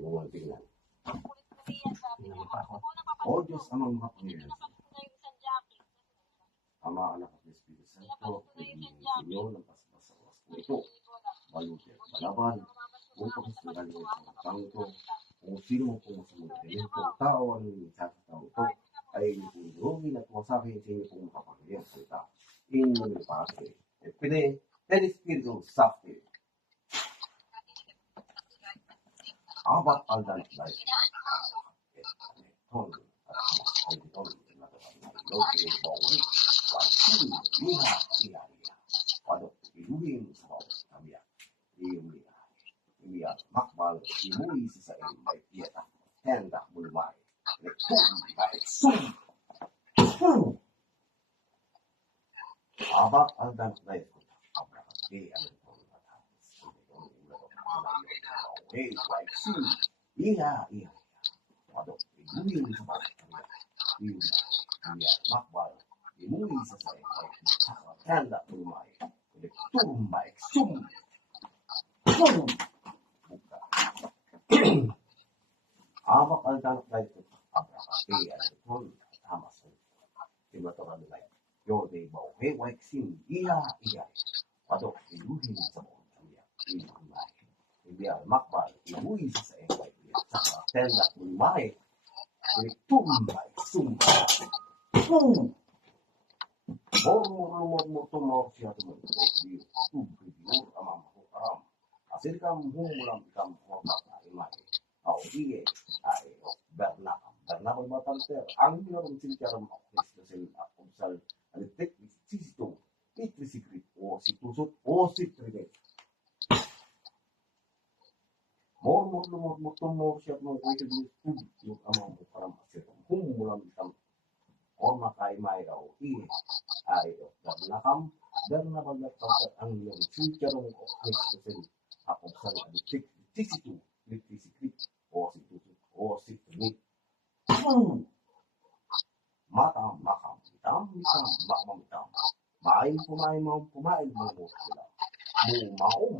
siya tingnan. Hindi makapangyarihan. napapanood ko na yung isang jacket. Ama, anak at Espiritu Santo, inyo ng paspas sa oras po ito. Baluti at balaban, upang sa galing ng mga tangko, kung sino mo pong masamang elemento, tao ang nagkakatao ito, ay nipundurugin at wasakin sa inyo pong makapangyarihan salita. Inyo ni Padre, e pide, el Espiritu Santo. Iyong liha. Iya, makbal, imuli sa sa iyo, may tiyata. Tenda, bulmay. Lektum, baik sum. Sum. Aba, ang danak na ito. Abra, kay, ang ito. Yeah, yeah. I don't think you need some more. Yeah, you need some Iya, iya. via la mappa di lui segue la terra ormai e tumba e tumba pum Mormur mormur tu morfia tu morfia tu bidur amam haram asir kam hum mulam kam hobat imani au ie ai bernam bernam al matal ter anglo rum til karam akris kesel akumsal alitek visitum it visikrit o situsut o sitride sitrine. Mor mor mor mor to mor siya mo ko ito yung tubig yung amang mo para masir. Hum mulam kam or makai mai raw iye ay berna kam berna ba tanter ang bilang sincaram Kristo sa kumsal alitek sisito itri sikrit o situsot o sitrine. Matam, makam, mitam, mitam, makam, mitam. Main pumain mau pumain mau mo sila. Mu maum,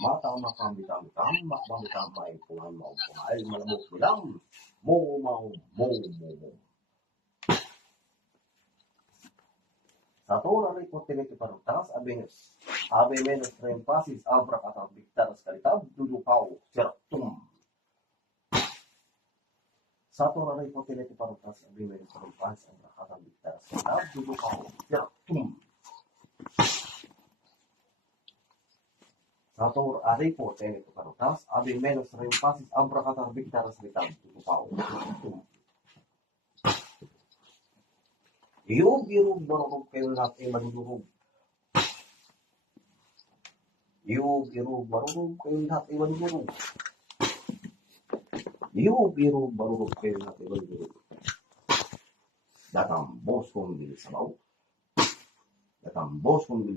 mata ona pamitam tamma pamitamai punan mau punan mana mau punan mau mau mau mau Satola ripotele ke parutas abenes. Abe menos rempasis abra kata kau sekalitab satu orang certum. Satola ripotele ke parutas abe menos rempasis abra kata biktar sekalitab dudu kau cerutum Satu ari po tiniti parutas, abe menos trempasis, abra katab bigtaras kalitab, dudupaw, sirtum. Iyog, iyog, marunong kayo lahat ay madudurog. Iyog, iyog, marunong kayo lahat ay madudurog. Iyog, iyog, marunong kayo lahat ay madudurog. Datang bos kong bil sabaw. Datang bos kong bil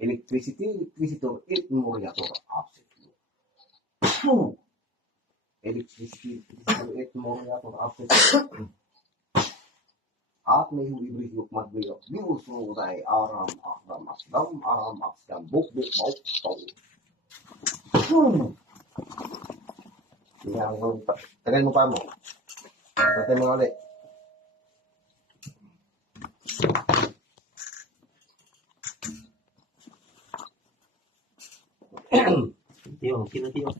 electricity electricity it moriyato option electricity electricity it moriyato option आप नहीं हुई bridge Electricity, में view aram, aram, aram, aram, aram, Aslam book book book book Tinggal lu tekan mau deh. Tiyo, sino tiyo?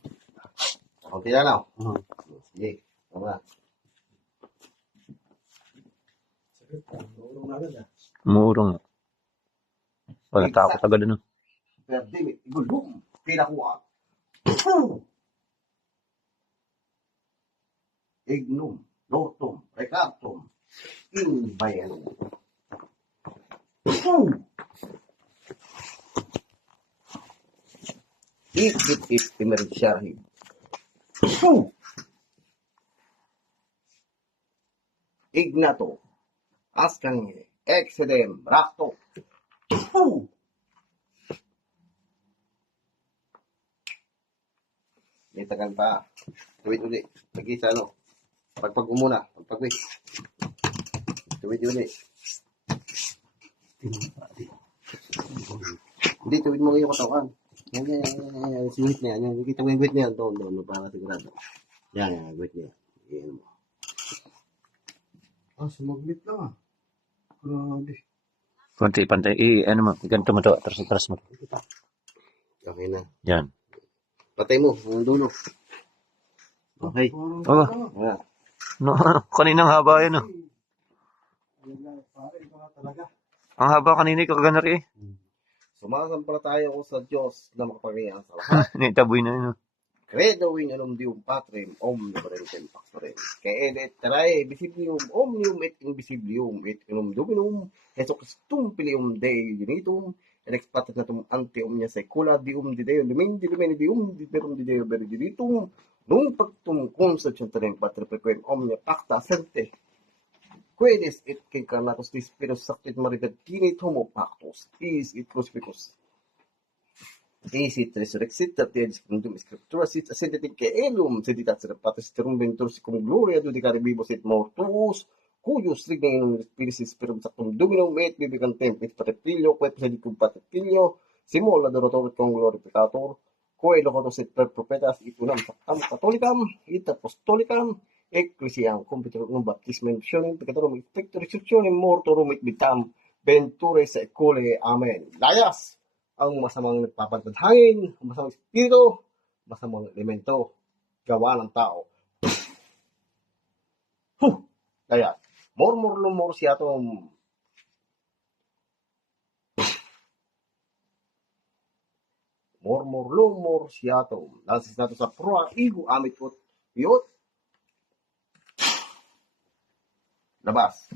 Okay na now. Hmm. Sige. Tama. Murong. Wala takot agad ano. Perdimit. Igulong. Pinakuha. Ignum. Lotum. Recaptum. Inbayanum. It, it, it, emerit syarhib. Fu! Ignato. Askan excedem rakto. Fu! Ditagan pa. Tuwid uli. Lagi sa ano. Pagpag mo muna. Pagpagwit. Tuwid uli. Hindi, tuwid mo yung katawan. Yan, yan, yan, yan. Si yan. Yan, Kita mo yung wait na yan. Doon, doon, para sigurado. Yan, yan, wait na yan. Mo. Ah, sumaglit lang ah. Grabe. Konti pantay. Eh, ano mo. Ganito mo to. Atras, atras mo. Okay na. Yan. Patay mo, ang dulo. Okay. Oh, Ayan. no, kaninang haba yan, oh. Ang haba kanina, kaganar eh. Sumasampalataya ko sa Diyos na makapangyayang sa lahat. Nitaboy na yun. Credo in omnium patrem, omnipotentem pactorem. Que edet trae visiblium omnium et invisiblium et in dominum Jesu Christum filium Dei unitum et ex patrinatum ante omnia saecula dium de Deo lumen di lumen dium di verum di Deo verginitum num pactum conceptionem patre prequem omnia pacta sente Quedes et incarnatus dis Spiritus Sancti marivedinit homo pactus is it crucifixus Esit resurrexit tertius secundum scriptura sit ascendet in caelum seditat patres terum venturus cum gloria judicare vivos et mortus cuius regnum in spiritus spiritum sanctum dominum et vivicantem et patripilio quet predicum patripilio simul adorator cum glorificator quae locutus et per profetas et unam sactam catholicam et apostolicam ecclesiam competitum baptismem. Missionem peccatorum et pecto resurrectionem mortorum et vitam venture secole amen. Layas! Ang masamang nagpapantad hangin, ang masamang espiritu, masamang elemento, gawa ng tao. Huh! Kaya, murmur lumur siya itong murmur lumur siya itong nasis nato sa proa igu amit ut yut labas.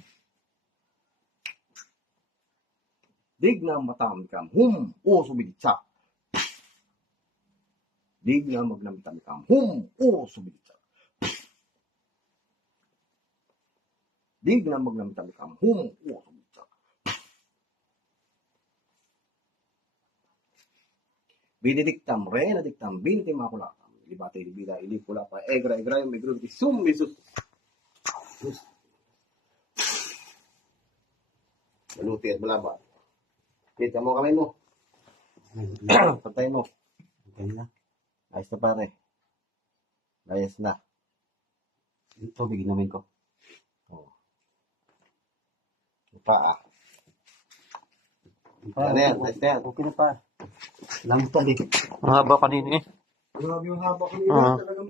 Digna matam kam hum! O subiditsa digna magnamitam kam hum! O subiditsa digna magnamitam kam hum! O subiditsa Benedictam rena dictam binitim maculatam libate libida ilicula pa egra egraium egruviti sum Jesus Maluti at malaba. Kita mo kamay mo. Patay mo. Okay na. Ayos na pare. Ayos na. Ito, bigyan namin ko. Oh. Paa. Pa, Ano yan? Ayos na yan. Okay na pa. Lamutad eh. Ang haba kanina eh. Grabe yung haba ko Ah. Talagang